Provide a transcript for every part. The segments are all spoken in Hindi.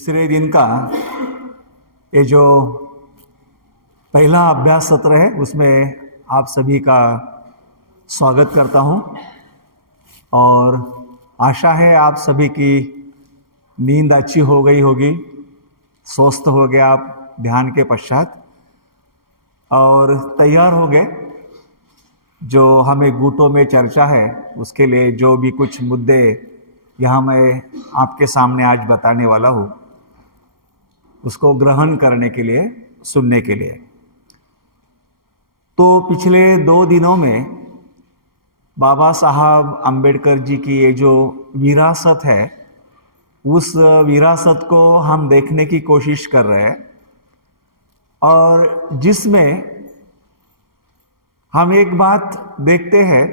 तीसरे दिन का ये जो पहला अभ्यास सत्र है उसमें आप सभी का स्वागत करता हूं और आशा है आप सभी की नींद अच्छी हो गई होगी, स्वस्थ हो गए आप ध्यान के पश्चात और तैयार हो गए जो हमें गुटों में चर्चा है उसके लिए। जो भी कुछ मुद्दे यहाँ मैं आपके सामने आज बताने वाला हूँ उसको ग्रहण करने के लिए, सुनने के लिए। तो पिछले 2 दिनों में बाबा साहब अंबेडकर जी की ये जो विरासत है उस विरासत को हम देखने की कोशिश कर रहे हैं और जिसमें हम एक बात देखते हैं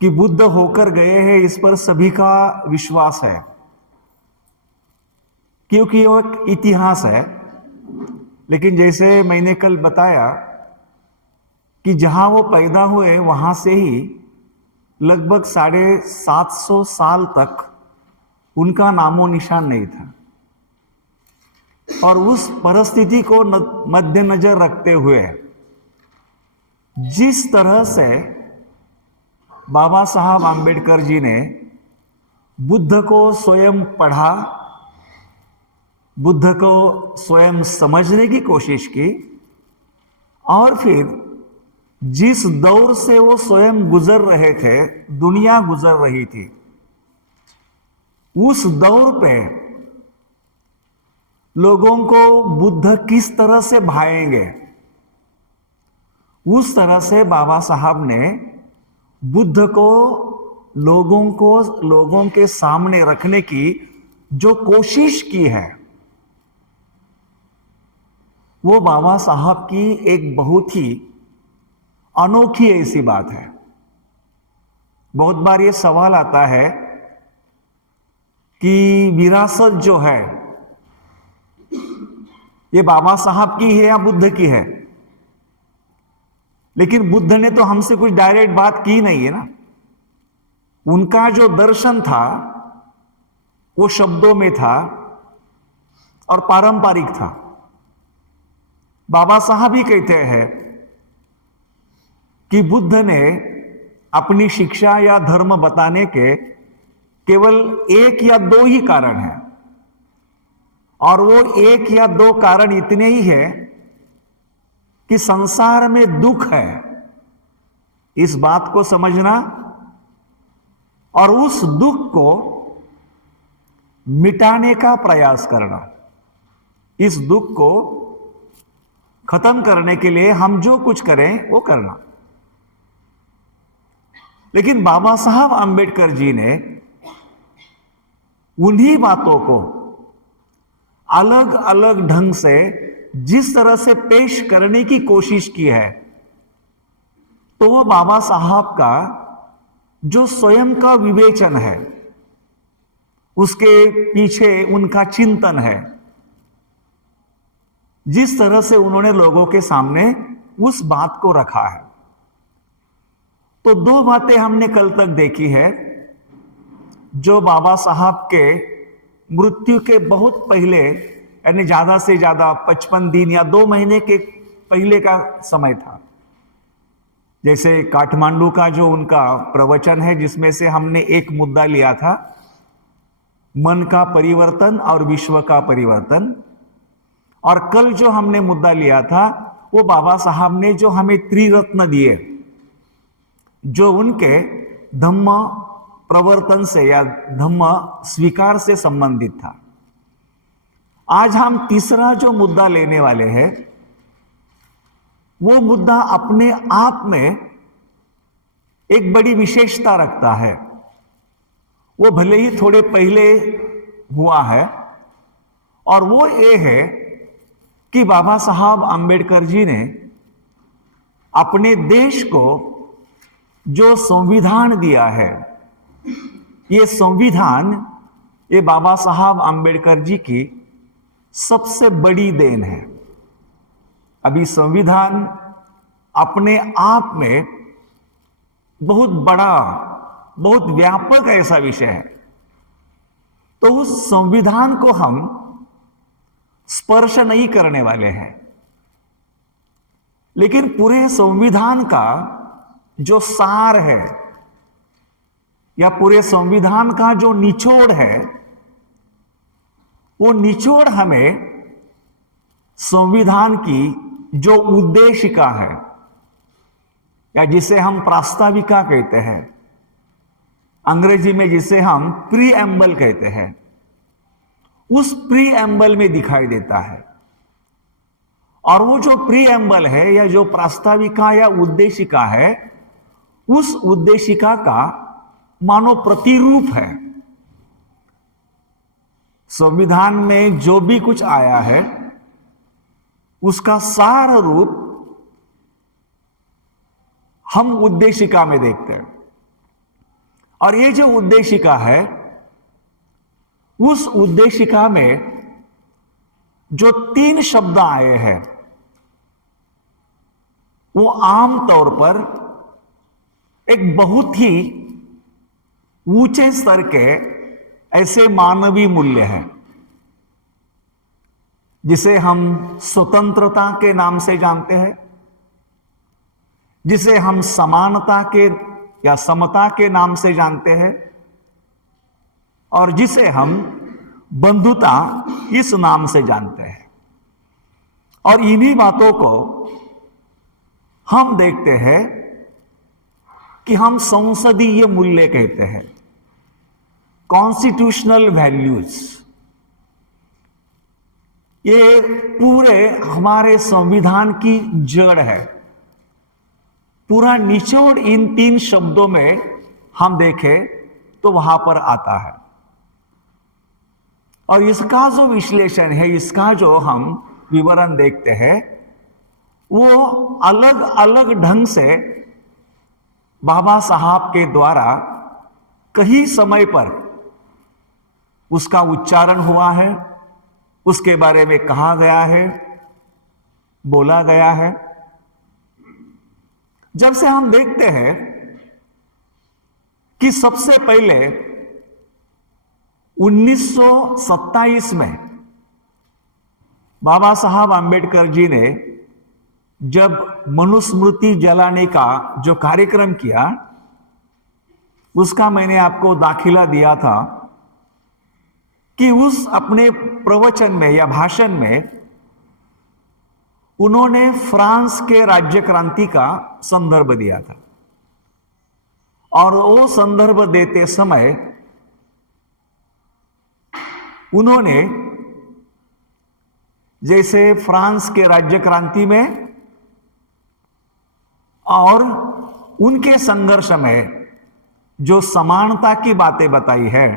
कि बुद्ध होकर गए हैं, इस पर सभी का विश्वास है क्योंकि वो एक इतिहास है। लेकिन जैसे मैंने कल बताया कि जहां वो पैदा हुए वहां से ही लगभग 750 साल तक उनका नामो निशान नहीं था और उस परिस्थिति को मद्देनजर रखते हुए जिस तरह से बाबा साहब अंबेडकर जी ने बुद्ध को स्वयं पढ़ा, बुद्ध को स्वयं समझने की कोशिश की और फिर जिस दौर से वो स्वयं गुजर रहे थे, दुनिया गुजर रही थी, उस दौर पे लोगों को बुद्ध किस तरह से भाएंगे, उस तरह से बाबा साहब ने बुद्ध को लोगों के सामने रखने की जो कोशिश की है वो बाबा साहब की एक बहुत ही अनोखी ऐसी बात है। बहुत बार ये सवाल आता है कि विरासत जो है ये बाबा साहब की है या बुद्ध की है, लेकिन बुद्ध ने तो हमसे कुछ डायरेक्ट बात की नहीं है ना। उनका जो दर्शन था वो शब्दों में था और पारंपरिक था। बाबा साहब ही कहते हैं कि बुद्ध ने अपनी शिक्षा या धर्म बताने के केवल 1 या 2 ही कारण हैं और वो 1 या 2 कारण इतने ही है कि संसार में दुख है, इस बात को समझना और उस दुख को मिटाने का प्रयास करना। इस दुख को खत्म करने के लिए हम जो कुछ करें वो करना। लेकिन बाबा साहब अंबेडकर जी ने उन्हीं बातों को अलग अलग ढंग से जिस तरह से पेश करने की कोशिश की है तो वो बाबा साहब का जो स्वयं का विवेचन है, उसके पीछे उनका चिंतन है, जिस तरह से उन्होंने लोगों के सामने उस बात को रखा है। तो 2 बातें हमने कल तक देखी है जो बाबा साहब के मृत्यु के बहुत पहले, यानी ज्यादा से ज्यादा 55 दिन या 2 महीने के पहले का समय था। जैसे काठमांडू का जो उनका प्रवचन है जिसमें से हमने एक मुद्दा लिया था, मन का परिवर्तन और विश्व का परिवर्तन, और कल जो हमने मुद्दा लिया था वो बाबा साहब ने जो हमें त्रिरत्न दिए जो उनके धम्म प्रवर्तन से या धम्म स्वीकार से संबंधित था। आज हम तीसरा जो मुद्दा लेने वाले हैं वो मुद्दा अपने आप में एक बड़ी विशेषता रखता है। वो भले ही थोड़े पहले हुआ है और वो ये है कि बाबा साहब अंबेडकर जी ने अपने देश को जो संविधान दिया है, ये संविधान ये बाबा साहब अंबेडकर जी की सबसे बड़ी देन है। अभी संविधान अपने आप में बहुत बड़ा, बहुत व्यापक ऐसा विषय है तो उस संविधान को हम स्पर्श नहीं करने वाले हैं, लेकिन पूरे संविधान का जो सार है या पूरे संविधान का जो निचोड़ है, वो निचोड़ हमें संविधान की जो उद्देशिका है या जिसे हम प्रास्ताविका कहते हैं, अंग्रेजी में जिसे हम प्रीएम्बल कहते हैं, उस प्रीएम्बल में दिखाई देता है। और वो जो प्रीएम्बल है या जो प्रास्ताविका या उद्देशिका है, उस उद्देशिका का मानो प्रतिरूप है। संविधान में जो भी कुछ आया है उसका सार रूप हम उद्देशिका में देखते हैं। और ये जो उद्देशिका है, उस उद्देशिका में जो 3 शब्द आए हैं, वो आम तौर पर एक बहुत ही ऊंचे स्तर के ऐसे मानवीय मूल्य हैं जिसे हम स्वतंत्रता के नाम से जानते हैं, जिसे हम समानता के या समता के नाम से जानते हैं, और जिसे हम बंधुता इस नाम से जानते हैं। और इन्हीं बातों को हम देखते हैं कि हम संसदीय मूल्य कहते हैं, कॉन्स्टिट्यूशनल वैल्यूज। ये पूरे हमारे संविधान की जड़ है। पूरा निचोड़ इन 3 शब्दों में हम देखें तो वहां पर आता है। और इसका जो विश्लेषण है, इसका जो हम विवरण देखते हैं, वो अलग अलग ढंग से बाबा साहब के द्वारा कई समय पर उसका उच्चारण हुआ है, उसके बारे में कहा गया है, बोला गया है। जब से हम देखते हैं कि सबसे पहले 1927 में बाबा साहब आंबेडकर जी ने जब मनुस्मृति जलाने का जो कार्यक्रम किया, उसका मैंने आपको दाखिला दिया था कि उस अपने प्रवचन में या भाषण में उन्होंने फ्रांस के राज्य क्रांति का संदर्भ दिया था। और वो संदर्भ देते समय उन्होंने जैसे फ्रांस के राज्य क्रांति में और उनके संघर्ष में जो समानता की बातें बताई है,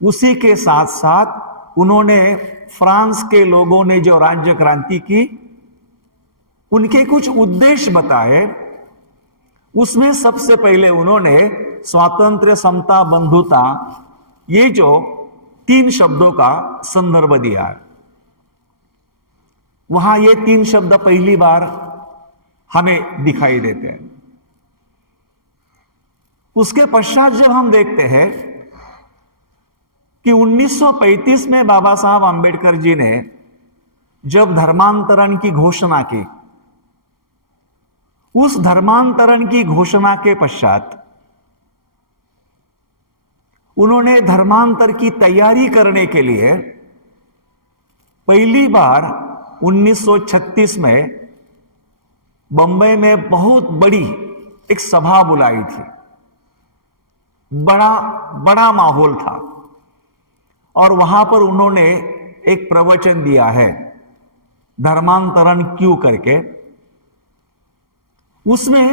उसी के साथ साथ उन्होंने फ्रांस के लोगों ने जो राज्य क्रांति की, उनके कुछ उद्देश्य बताए। उसमें सबसे पहले उन्होंने स्वातंत्र्य, समता, बंधुता, ये जो 3 शब्दों का संदर्भ दिया है। वहां ये 3 शब्द पहली बार हमें दिखाई देते हैं। उसके पश्चात जब हम देखते हैं कि 1935 में बाबा साहब आंबेडकर जी ने जब धर्मांतरण की घोषणा की, उस धर्मांतरण की घोषणा के पश्चात उन्होंने धर्मांतर की तैयारी करने के लिए पहली बार 1936 में बंबई में बहुत बड़ी एक सभा बुलाई थी। बड़ा माहौल था और वहां पर उन्होंने एक प्रवचन दिया है, धर्मांतरण क्यों करके। उसमें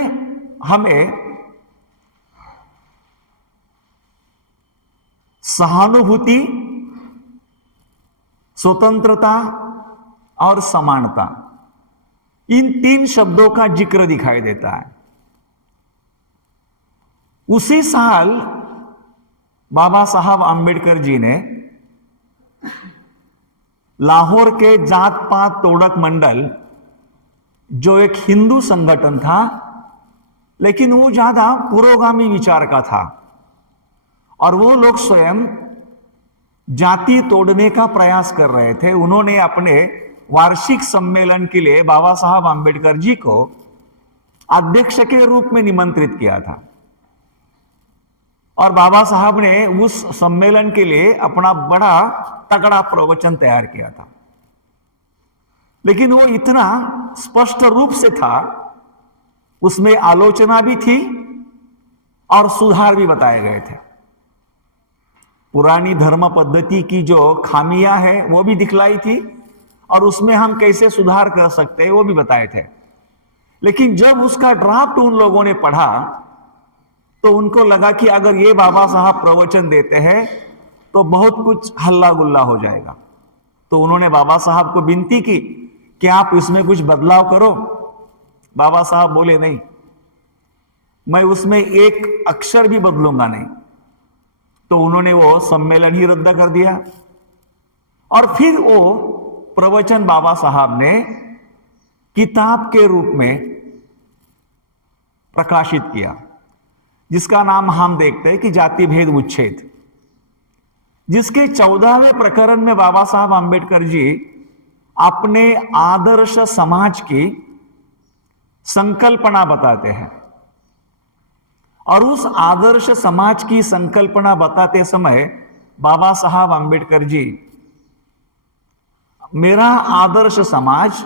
हमें सहानुभूति, स्वतंत्रता और समानता, इन 3 शब्दों का जिक्र दिखाई देता है। उसी साल बाबा साहब आंबेडकर जी ने लाहौर के जात पात तोड़क मंडल, जो एक हिंदू संगठन था लेकिन वो ज्यादा पुरोगामी विचार का था, और वो लोग स्वयं जाति तोड़ने का प्रयास कर रहे थे। उन्होंने अपने वार्षिक सम्मेलन के लिए बाबा साहब आंबेडकर जी को अध्यक्ष के रूप में निमंत्रित किया था और बाबा साहब ने उस सम्मेलन के लिए अपना बड़ा तगड़ा प्रवचन तैयार किया था, लेकिन वो इतना स्पष्ट रूप से था, उसमें आलोचना भी थी और सुधार भी बताए गए थे। पुरानी धर्म पद्धति की जो खामियां हैं वो भी दिखलाई थी और उसमें हम कैसे सुधार कर सकते हैं वो भी बताए थे। लेकिन जब उसका ड्राफ्ट उन लोगों ने पढ़ा तो उनको लगा कि अगर ये बाबा साहब प्रवचन देते हैं तो बहुत कुछ हल्ला गुल्ला हो जाएगा। तो उन्होंने बाबा साहब को विनती की कि आप इसमें कुछ बदलाव करो। बाबा साहब बोले नहीं, मैं उसमें एक अक्षर भी बदलूंगा नहीं। तो उन्होंने वो सम्मेलन ही रद्द कर दिया और फिर वो प्रवचन बाबा साहब ने किताब के रूप में प्रकाशित किया, जिसका नाम हम देखते हैं कि जाति भेद उच्छेद, जिसके 14वें प्रकरण में बाबा साहब आंबेडकर जी अपने आदर्श समाज की संकल्पना बताते हैं। और उस आदर्श समाज की संकल्पना बताते समय बाबा साहब आंबेडकर जी, मेरा आदर्श समाज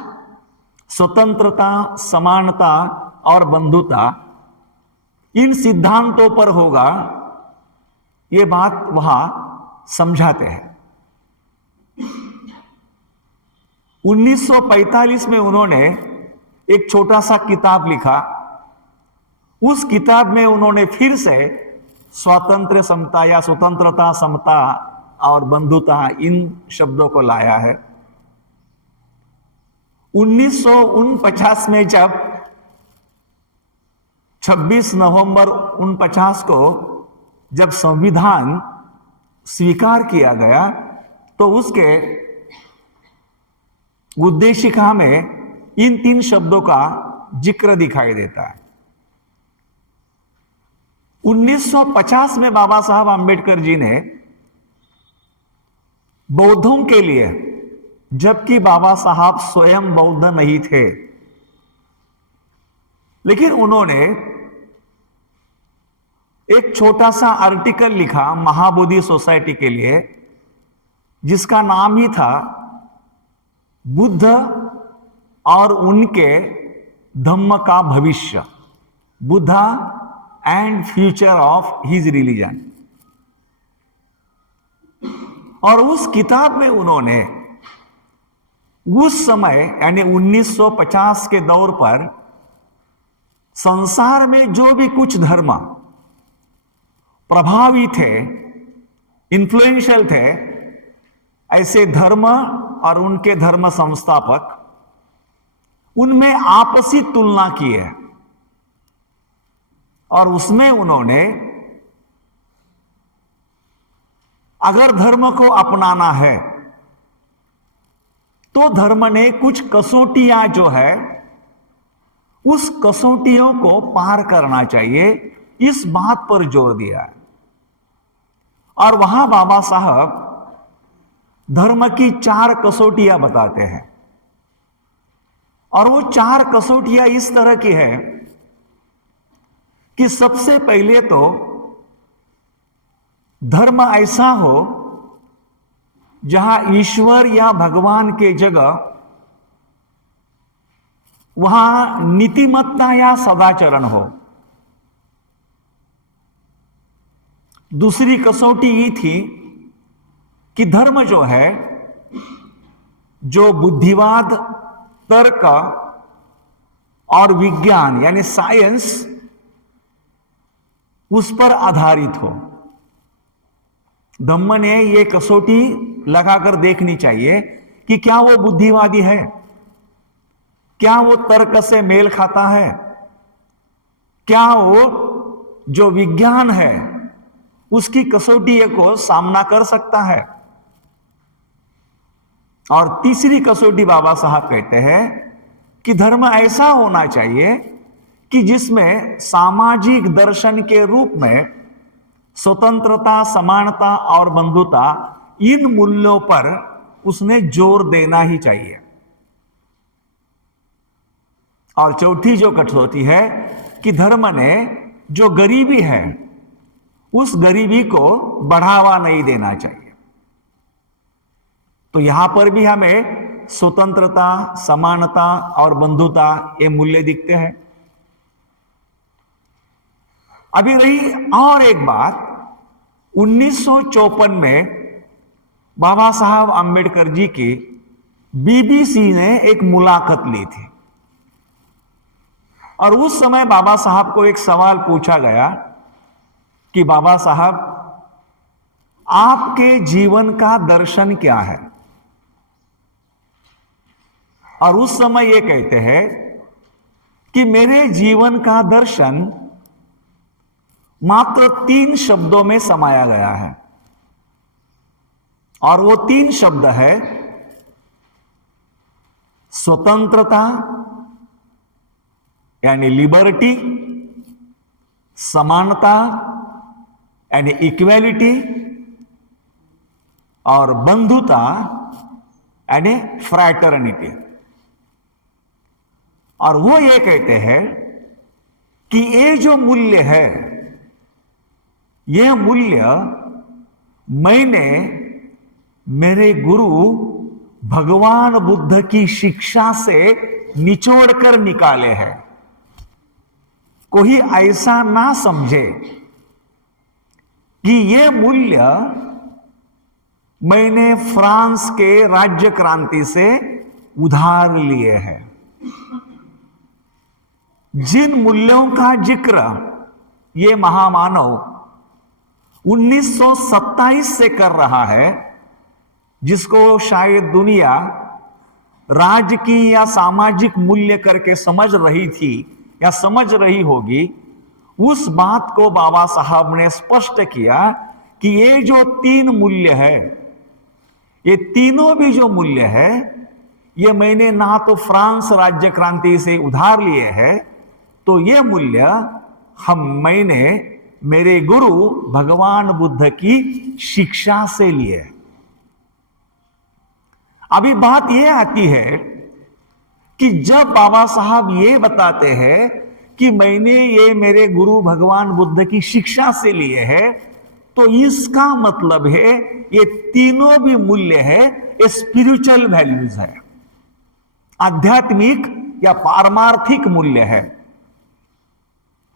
स्वतंत्रता, समानता और बंधुता इन सिद्धांतों पर होगा, ये बात वहां समझाते हैं। 1945 में उन्होंने एक छोटा सा किताब लिखा। उस किताब में उन्होंने फिर से स्वातंत्र्य समता या स्वतंत्रता, समता और बंधुता इन शब्दों को लाया है। 1949 में जब 26 नवंबर 49 को जब संविधान स्वीकार किया गया तो उसके उद्देशिका में इन 3 शब्दों का जिक्र दिखाई देता है। 1950 में बाबा साहब आंबेडकर जी ने बौद्धों के लिए, जबकि बाबा साहब स्वयं बौद्ध नहीं थे, लेकिन उन्होंने एक छोटा सा आर्टिकल लिखा महाबोधि सोसाइटी के लिए, जिसका नाम ही था बुद्ध और उनके धम्म का भविष्य, Buddha and future of his religion. और उस किताब में उन्होंने उस समय यानी 1950 के दौर पर संसार में जो भी कुछ धर्म प्रभावी थे, इन्फ्लुएंशियल थे, ऐसे धर्म और उनके धर्म संस्थापक, उनमें आपसी तुलना की है। और उसमें उन्होंने अगर धर्म को अपनाना है तो धर्म ने कुछ कसौटियां जो है उस कसौटियों को पार करना चाहिए, इस बात पर जोर दिया है। और वहां बाबा साहब धर्म की 4 कसौटियां बताते हैं और वो 4 कसौटियां इस तरह की है कि सबसे पहले तो धर्म ऐसा हो जहां ईश्वर या भगवान के जगह वहां नीतिमत्ता या सदाचरण हो। दूसरी कसौटी ये थी कि धर्म जो है, जो बुद्धिवाद, तर्क और विज्ञान यानी साइंस, उस पर आधारित हो। धम्म ने ये कसौटी लगाकर देखनी चाहिए कि क्या वो बुद्धिवादी है, क्या वो तर्क से मेल खाता है, क्या वो जो विज्ञान है उसकी कसौटी को सामना कर सकता है। और तीसरी कसौटी बाबा साहब कहते हैं कि धर्म ऐसा होना चाहिए कि जिसमें सामाजिक दर्शन के रूप में स्वतंत्रता, समानता और बंधुता इन मूल्यों पर उसने जोर देना ही चाहिए। और चौथी जो कटौती है कि धर्म ने जो गरीबी है उस गरीबी को बढ़ावा नहीं देना चाहिए। तो यहां पर भी हमें स्वतंत्रता, समानता और बंधुता ये मूल्य दिखते हैं। अभी रही और एक बात, 1954 में बाबा साहब आम्बेडकर जी की बीबीसी ने एक मुलाकात ली थी और उस समय बाबा साहब को एक सवाल पूछा गया कि बाबा साहब, आपके जीवन का दर्शन क्या है? और उस समय ये कहते हैं कि मेरे जीवन का दर्शन मात्र 3 शब्दों में समाया गया है, और वो 3 शब्द है स्वतंत्रता यानी लिबर्टी, समानता यानी इक्वेलिटी, और बंधुता यानी फ्रैटर्निटी। और वो ये कहते हैं कि ये जो मूल्य है, ये मूल्य मैंने मेरे गुरु भगवान बुद्ध की शिक्षा से निचोड़कर निकाले हैं। कोई ऐसा ना समझे कि ये मूल्य मैंने फ्रांस के राज्य क्रांति से उधार लिए हैं। जिन मूल्यों का जिक्र ये महामानव 1927 से कर रहा है, जिसको शायद दुनिया राजकीय या सामाजिक मूल्य करके समझ रही थी या समझ रही होगी, उस बात को बाबा साहब ने स्पष्ट किया कि ये जो 3 मूल्य है, ये तीनों भी जो मूल्य है, ये मैंने ना तो फ्रांस राज्य क्रांति से उधार लिए हैं, तो ये मूल्य मैंने मेरे गुरु भगवान बुद्ध की शिक्षा से लिए। अभी बात यह आती है कि जब बाबा साहब ये बताते हैं कि मैंने ये मेरे गुरु भगवान बुद्ध की शिक्षा से लिए हैं, तो इसका मतलब है ये तीनों भी मूल्य है, ये स्पिरिचुअल वैल्यूज है, आध्यात्मिक या पारमार्थिक मूल्य है।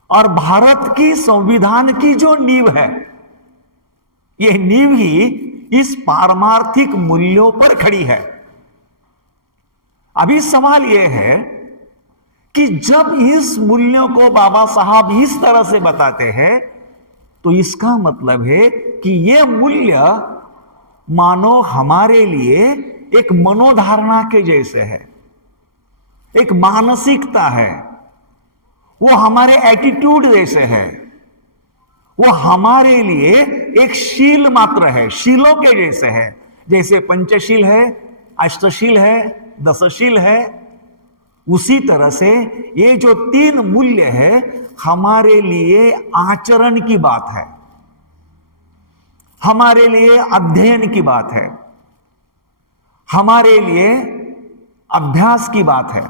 और भारत की संविधान की जो नींव है, यह नींव ही इस पारमार्थिक मूल्यों पर खड़ी है। अभी सवाल यह है कि जब इस मूल्यों को बाबा साहब इस तरह से बताते हैं, तो इसका मतलब है कि यह मूल्य मानो हमारे लिए एक मनोधारणा के जैसे है, एक मानसिकता है, वो हमारे एटीट्यूड जैसे है, वो हमारे लिए एक शील मात्र है, शीलों के जैसे है। जैसे पंचशील है, अष्टशील है, दशशील है, उसी तरह से ये जो 3 मूल्य है हमारे लिए आचरण की बात है, हमारे लिए अध्ययन की बात है, हमारे लिए अभ्यास की बात है,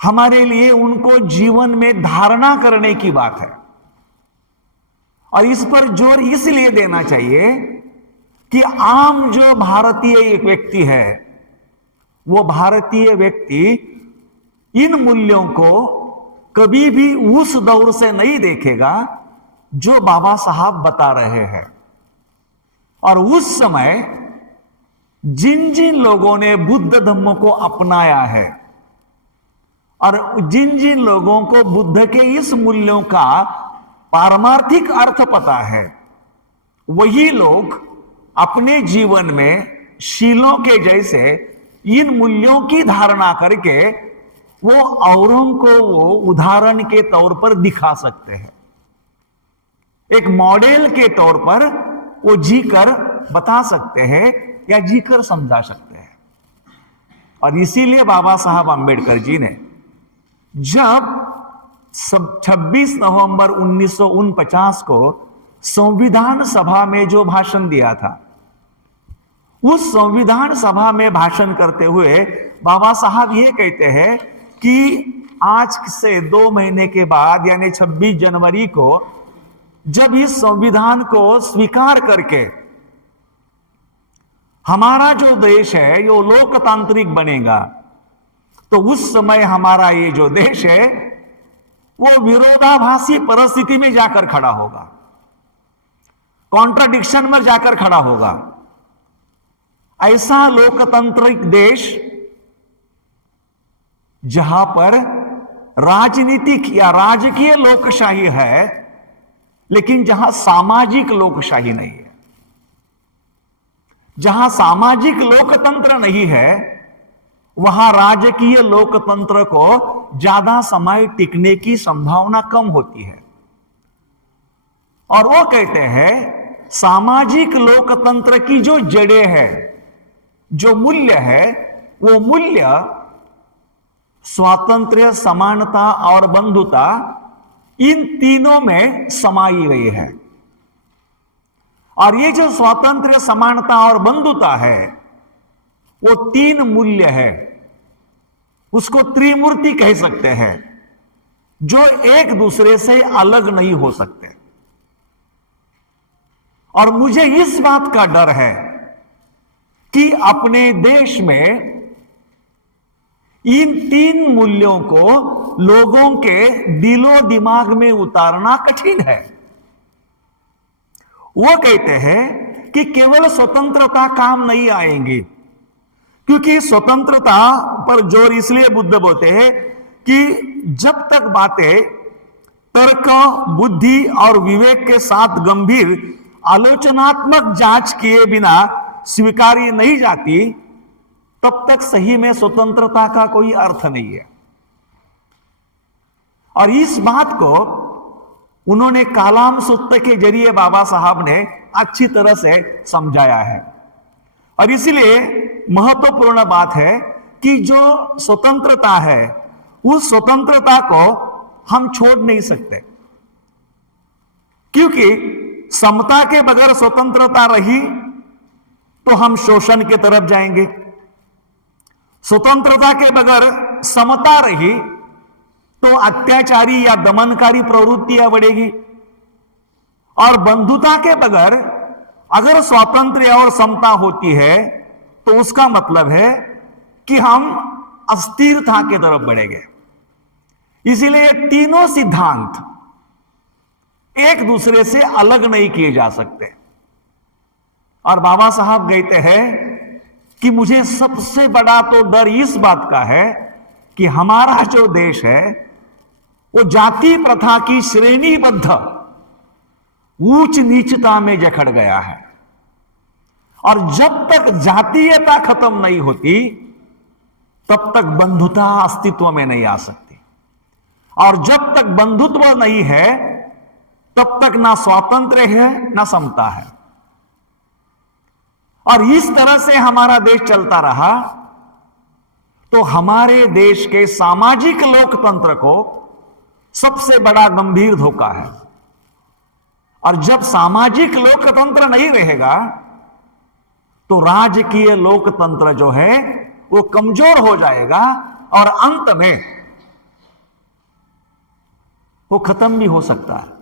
हमारे लिए उनको जीवन में धारणा करने की बात है। और इस पर जोर इसलिए देना चाहिए कि आम जो भारतीय एक व्यक्ति है, वो भारतीय व्यक्ति इन मूल्यों को कभी भी उस दौर से नहीं देखेगा जो बाबा साहब बता रहे हैं। और उस समय जिन जिन लोगों ने बुद्ध धम्म को अपनाया है और जिन जिन लोगों को बुद्ध के इस मूल्यों का पारमार्थिक अर्थ पता है, वही लोग अपने जीवन में शीलों के जैसे इन मूल्यों की धारणा करके वो औरों को वो उदाहरण के तौर पर दिखा सकते हैं, एक मॉडल के तौर पर वो जीकर बता सकते हैं या जीकर समझा सकते हैं। और इसीलिए बाबा साहब आम्बेडकर जी ने जब 26 नवंबर 1949 को संविधान सभा में जो भाषण दिया था, उस संविधान सभा में भाषण करते हुए बाबा साहब ये कहते हैं कि आज से 2 महीने के बाद यानी 26 जनवरी को जब इस संविधान को स्वीकार करके हमारा जो देश है वो लोकतांत्रिक बनेगा, तो उस समय हमारा ये जो देश है वो विरोधाभासी परिस्थिति में जाकर खड़ा होगा, कॉन्ट्राडिक्शन में जाकर खड़ा होगा। ऐसा लोकतांत्रिक देश जहां पर राजनीतिक या राजकीय लोकशाही है, लेकिन जहां सामाजिक लोकशाही नहीं है, जहां सामाजिक लोकतंत्र नहीं है, वहां राजकीय लोकतंत्र को ज्यादा समय टिकने की संभावना कम होती है। और वो कहते हैं सामाजिक लोकतंत्र की जो जड़ें हैं, जो मूल्य है, वो मूल्य स्वातंत्र्य, समानता और बंधुता, इन तीनों में समाई हुई है। और ये जो स्वातंत्र्य, समानता और बंधुता है, वो 3 मूल्य है, उसको त्रिमूर्ति कह सकते हैं, जो एक दूसरे से अलग नहीं हो सकते। और मुझे इस बात का डर है कि अपने देश में इन 3 मूल्यों को लोगों के दिलो दिमाग में उतारना कठिन है। वो कहते हैं कि केवल स्वतंत्रता काम नहीं आएंगी, क्योंकि स्वतंत्रता पर जोर इसलिए बुद्ध बोलते हैं कि जब तक बातें तर्क, बुद्धि और विवेक के साथ गंभीर आलोचनात्मक जांच किए बिना स्वीकारी नहीं जाती, तब तक सही में स्वतंत्रता का कोई अर्थ नहीं है। और इस बात को उन्होंने कालाम सूत्र के जरिए बाबा साहब ने अच्छी तरह से समझाया है। और इसलिए महत्वपूर्ण बात है कि जो स्वतंत्रता है, उस स्वतंत्रता को हम छोड़ नहीं सकते, क्योंकि समता के बगैर स्वतंत्रता रही तो हम शोषण की तरफ जाएंगे, स्वतंत्रता के बगैर समता रही तो अत्याचारी या दमनकारी प्रवृत्तियां बढ़ेगी, और बंधुता के बगैर अगर स्वातंत्र्य और समता होती है तो उसका मतलब है कि हम अस्थिरता की तरफ बढ़ेंगे। इसीलिए तीनों सिद्धांत एक दूसरे से अलग नहीं किए जा सकते। और बाबा साहब कहते हैं कि मुझे सबसे बड़ा तो डर इस बात का है कि हमारा जो देश है वो जाति प्रथा की श्रेणीबद्ध ऊंच नीचता में जकड़ गया है। और जब तक जातीयता खत्म नहीं होती, तब तक बंधुता अस्तित्व में नहीं आ सकती। और जब तक बंधुत्व नहीं है, तब तक ना स्वातंत्र्य है ना समता है। और इस तरह से हमारा देश चलता रहा तो हमारे देश के सामाजिक लोकतंत्र को सबसे बड़ा गंभीर धोखा है। और जब सामाजिक लोकतंत्र नहीं रहेगा तो राजकीय लोकतंत्र जो है वो कमजोर हो जाएगा और अंत में वो खत्म भी हो सकता है।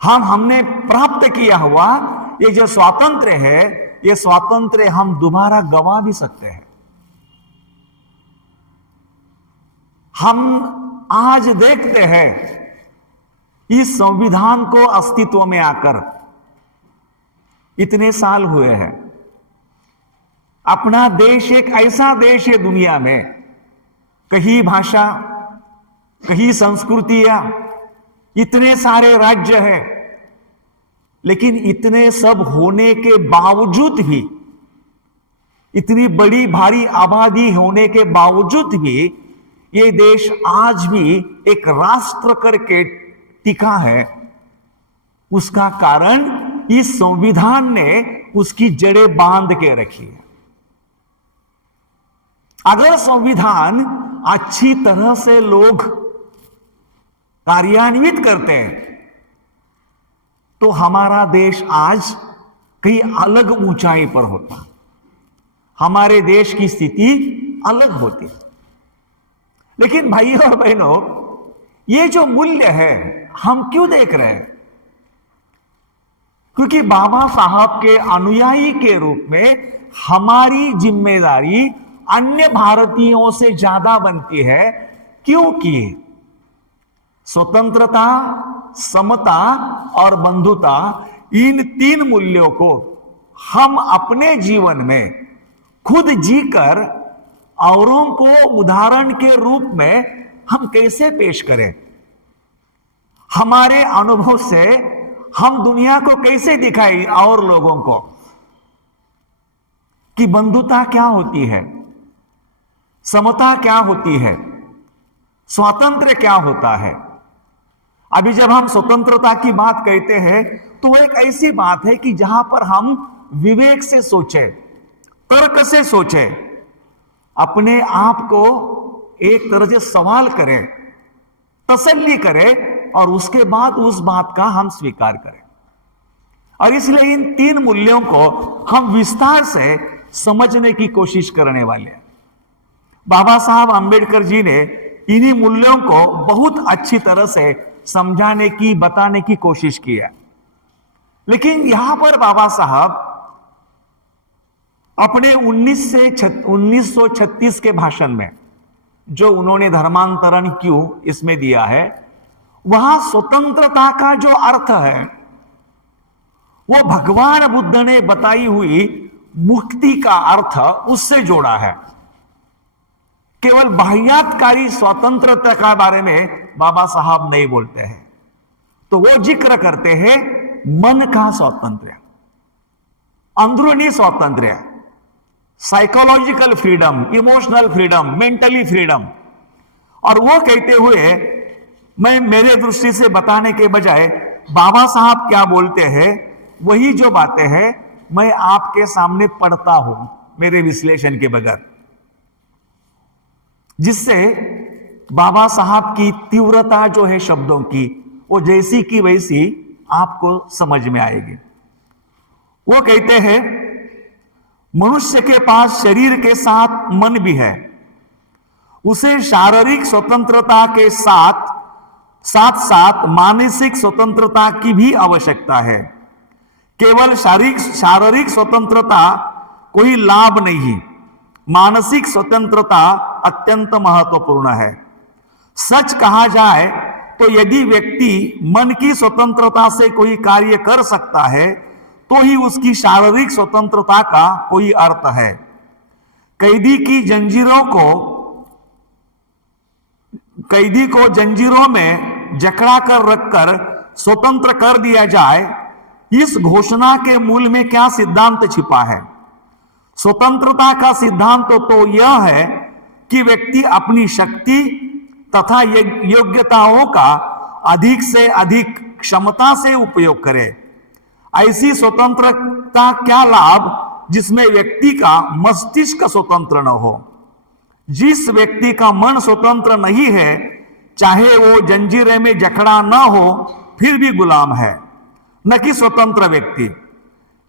हमने प्राप्त किया हुआ ये जो स्वातंत्र्य है, ये स्वातंत्र्य हम दोबारा गंवा भी सकते हैं। हम आज देखते हैं इस संविधान को अस्तित्व में आकर इतने साल हुए हैं। अपना देश एक ऐसा देश है दुनिया में, कहीं भाषा, कहीं संस्कृतियां, इतने सारे राज्य हैं, लेकिन इतने सब होने के बावजूद भी, इतनी बड़ी भारी आबादी होने के बावजूद भी ये देश आज भी एक राष्ट्र करके टिका है। उसका कारण इस संविधान ने उसकी जड़ें बांध के रखी है। अगर संविधान अच्छी तरह से लोग कार्यान्वित करते हैं तो हमारा देश आज कहीं अलग ऊंचाई पर होता, हमारे देश की स्थिति अलग होती। लेकिन भाइयों और बहनों, ये जो मूल्य है हम क्यों देख रहे हैं? क्योंकि बाबा साहब के अनुयायी के रूप में हमारी जिम्मेदारी अन्य भारतीयों से ज्यादा बनती है। क्योंकि स्वतंत्रता, समता और बंधुता, इन तीन मूल्यों को हम अपने जीवन में खुद जीकर औरों को उदाहरण के रूप में हम कैसे पेश करें? हमारे अनुभव से हम दुनिया को कैसे दिखाएं और लोगों को कि बंधुता क्या होती है, समता क्या होती है, स्वातंत्र्य क्या होता है। अभी जब हम स्वतंत्रता की बात कहते हैं तो वो एक ऐसी बात है कि जहां पर हम विवेक से सोचें, तर्क से सोचें, अपने आप को एक तरह से सवाल करें, तसल्ली करें और उसके बाद उस बात का हम स्वीकार करें। और इसलिए इन तीन मूल्यों को हम विस्तार से समझने की कोशिश करने वाले हैं। बाबा साहब अंबेडकर जी ने इन्हीं मूल्यों को बहुत अच्छी तरह से समझाने की, बताने की कोशिश की है। लेकिन यहां पर बाबा साहब अपने 1936 के भाषण में, जो उन्होंने धर्मांतरण क्यों इसमें दिया है, वहां स्वतंत्रता का जो अर्थ है वो भगवान बुद्ध ने बताई हुई मुक्ति का अर्थ उससे जोड़ा है। केवल बाह्यातकारी स्वतंत्रता के बारे में बाबा साहब नहीं बोलते हैं, तो वो जिक्र करते हैं मन का स्वातंत्र्य, अंदरूनी स्वातंत्र्य, psychological freedom, emotional freedom, mentally freedom. और वो कहते हुए मैं मेरे दृष्टि से बताने के बजाय बाबा साहब क्या बोलते हैं वही जो बातें हैं मैं आपके सामने पढ़ता हूं मेरे विश्लेषण के बगैर, जिससे बाबा साहब की तीव्रता जो है शब्दों की वो जैसी की वैसी आपको समझ में आएगी। वो कहते हैं मनुष्य के पास शरीर के साथ मन भी है, उसे शारीरिक स्वतंत्रता के साथ साथ मानसिक स्वतंत्रता की भी आवश्यकता है। केवल शारीरिक स्वतंत्रता कोई लाभ नहीं, मानसिक स्वतंत्रता अत्यंत महत्वपूर्ण है। सच कहा जाए तो यदि व्यक्ति मन की स्वतंत्रता से कोई कार्य कर सकता है तो ही उसकी शारीरिक स्वतंत्रता का कोई अर्थ है। कैदी को जंजीरों में जकड़ा कर रखकर स्वतंत्र कर दिया जाए, इस घोषणा के मूल में क्या सिद्धांत छिपा है? स्वतंत्रता का सिद्धांत तो यह है कि व्यक्ति अपनी शक्ति तथा योग्यताओं का अधिक से अधिक क्षमता से उपयोग करे। ऐसी स्वतंत्रता क्या लाभ जिसमें व्यक्ति का मस्तिष्क स्वतंत्र न हो। जिस व्यक्ति का मन स्वतंत्र नहीं है, चाहे वो जंजीरें में जकड़ा न हो, फिर भी गुलाम है, न कि स्वतंत्र व्यक्ति।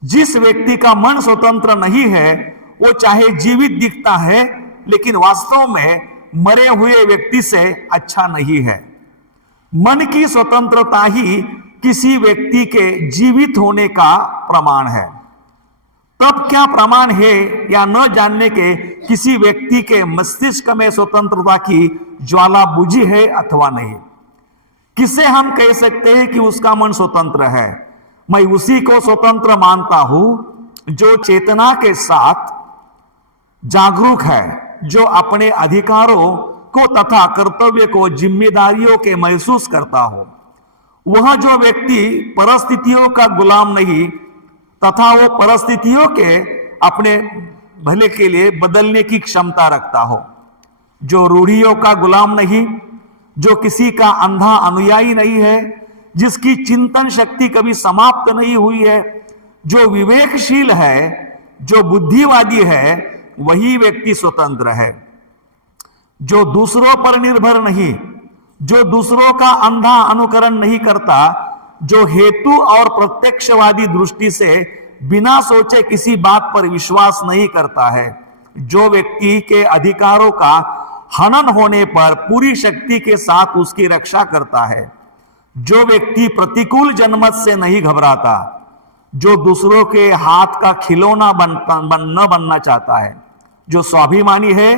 जिस व्यक्ति का मन स्वतंत्र नहीं है, वो चाहे जीवित दिखता है लेकिन वास्तव में मरे हुए व्यक्ति से अच्छा नहीं है। मन की स्वतंत्रता ही किसी व्यक्ति के जीवित होने का प्रमाण है। तब क्या प्रमाण है या न जानने के किसी व्यक्ति के मस्तिष्क में स्वतंत्रता की ज्वाला बुझी है अथवा नहीं? किसे हम कह सकते हैं कि उसका मन स्वतंत्र है? मैं उसी को स्वतंत्र मानता हूं जो चेतना के साथ जागरूक है, जो अपने अधिकारों को तथा कर्तव्य को जिम्मेदारियों के महसूस करता हो। वह जो व्यक्ति परिस्थितियों का गुलाम नहीं तथा वो परिस्थितियों के अपने भले के लिए बदलने की क्षमता रखता हो, जो रूढ़ियों का गुलाम नहीं, जो किसी का अंधा अनुयायी नहीं है, जिसकी चिंतन शक्ति कभी समाप्त नहीं हुई है, जो विवेकशील है, जो बुद्धिवादी है, वही व्यक्ति स्वतंत्र है। जो दूसरों पर निर्भर नहीं, जो दूसरों का अंधा अनुकरण नहीं करता, जो हेतु और प्रत्यक्षवादी दृष्टि से बिना सोचे किसी बात पर विश्वास नहीं करता है, जो व्यक्ति के अधिकारों का हनन होने पर पूरी शक्ति के साथ उसकी रक्षा करता है, जो व्यक्ति प्रतिकूल जनमत से नहीं घबराता, जो दूसरों के हाथ का खिलौना न बनना चाहता है, जो स्वाभिमानी है,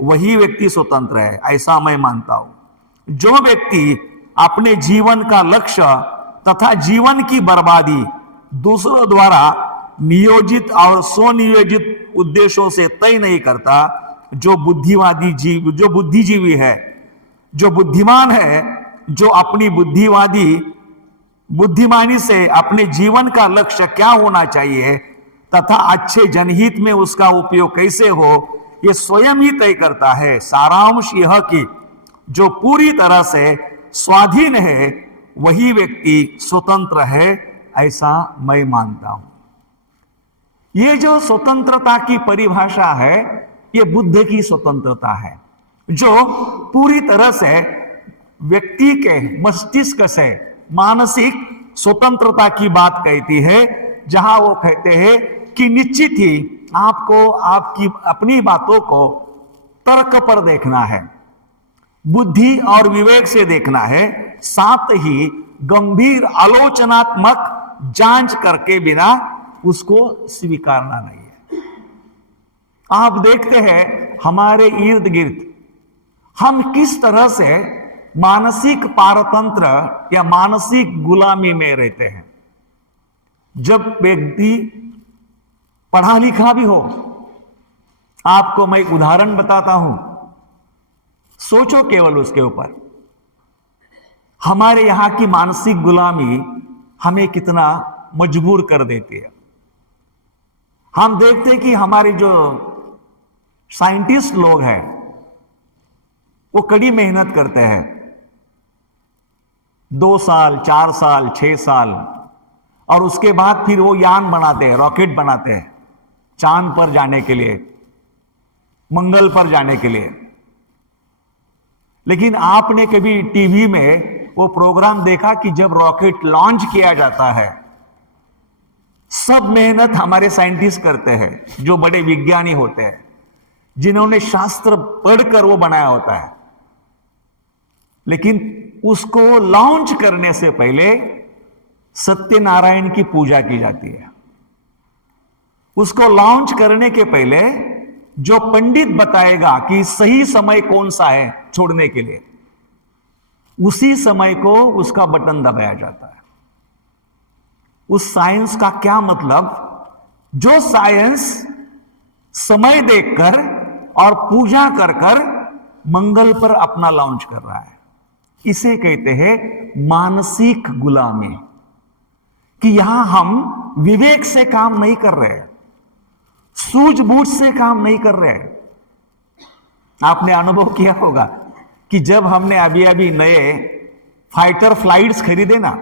वही व्यक्ति स्वतंत्र है, ऐसा मैं मानता हूं। जो व्यक्ति अपने जीवन का लक्ष्य तथा जीवन की बर्बादी दूसरों द्वारा नियोजित और स्वनियोजित उद्देश्यों से तय नहीं करता, जो बुद्धिजीवी है, जो बुद्धिमान है, जो अपनी बुद्धिमानी से अपने जीवन का लक्ष्य क्या होना चाहिए तथा अच्छे जनहित में उसका उपयोग कैसे हो, यह स्वयं ही तय करता है। सारांश यह कि जो पूरी तरह से स्वाधीन है, वही व्यक्ति स्वतंत्र है, ऐसा मैं मानता हूं। यह जो स्वतंत्रता की परिभाषा है, यह बुद्ध की स्वतंत्रता है, जो पूरी तरह से व्यक्ति के मस्तिष्क से मानसिक स्वतंत्रता की बात कहती है, जहां वो कहते हैं कि निश्चित ही आपको आपकी अपनी बातों को तर्क पर देखना है, बुद्धि और विवेक से देखना है, साथ ही गंभीर आलोचनात्मक जांच करके बिना उसको स्वीकारना नहीं है। आप देखते हैं हमारे इर्द गिर्द हम किस तरह से मानसिक पारतंत्र या मानसिक गुलामी में रहते हैं। जब व्यक्ति पढ़ा लिखा भी हो, आपको मैं एक उदाहरण बताता हूं, सोचो केवल उसके ऊपर। हमारे यहां की मानसिक गुलामी हमें कितना मजबूर कर देती है। हम देखते हैं कि हमारे जो साइंटिस्ट लोग हैं, वो कड़ी मेहनत करते हैं, 2 साल 4 साल 6 साल, और उसके बाद फिर वो यान बनाते हैं, रॉकेट बनाते हैं चांद पर जाने के लिए, मंगल पर जाने के लिए। लेकिन आपने कभी टीवी में वो प्रोग्राम देखा कि जब रॉकेट लॉन्च किया जाता है, सब मेहनत हमारे साइंटिस्ट करते हैं, जो बड़े विज्ञानी होते हैं, जिन्होंने शास्त्र पढ़कर वो बनाया होता है। लेकिन उसको लॉन्च करने से पहले सत्यनारायण की पूजा की जाती है। उसको लॉन्च करने के पहले जो पंडित बताएगा कि सही समय कौन सा है छोड़ने के लिए, उसी समय को उसका बटन दबाया जाता है। उस साइंस का क्या मतलब? जो साइंस समय देखकर और पूजा कर कर मंगल पर अपना लॉन्च कर रहा है, इसे कहते हैं मानसिक गुलामी। कि यहां हम विवेक से काम नहीं कर रहे, सूझबूझ से काम नहीं कर रहे। आपने अनुभव किया होगा कि जब हमने अभी अभी नए फाइटर फ्लाइट्स खरीदे ना,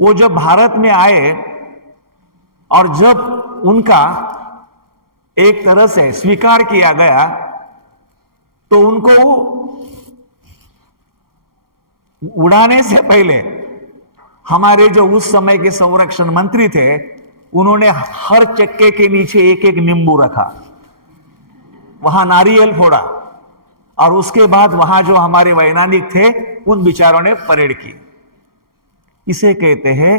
वो जब भारत में आए और जब उनका एक तरह से स्वीकार किया गया, तो उनको उड़ाने से पहले हमारे जो उस समय के संरक्षण मंत्री थे, उन्होंने हर चक्के के नीचे एक एक नींबू रखा, वहां नारियल फोड़ा, और उसके बाद वहां जो हमारे वैज्ञानिक थे उन विचारों ने परेड की। इसे कहते हैं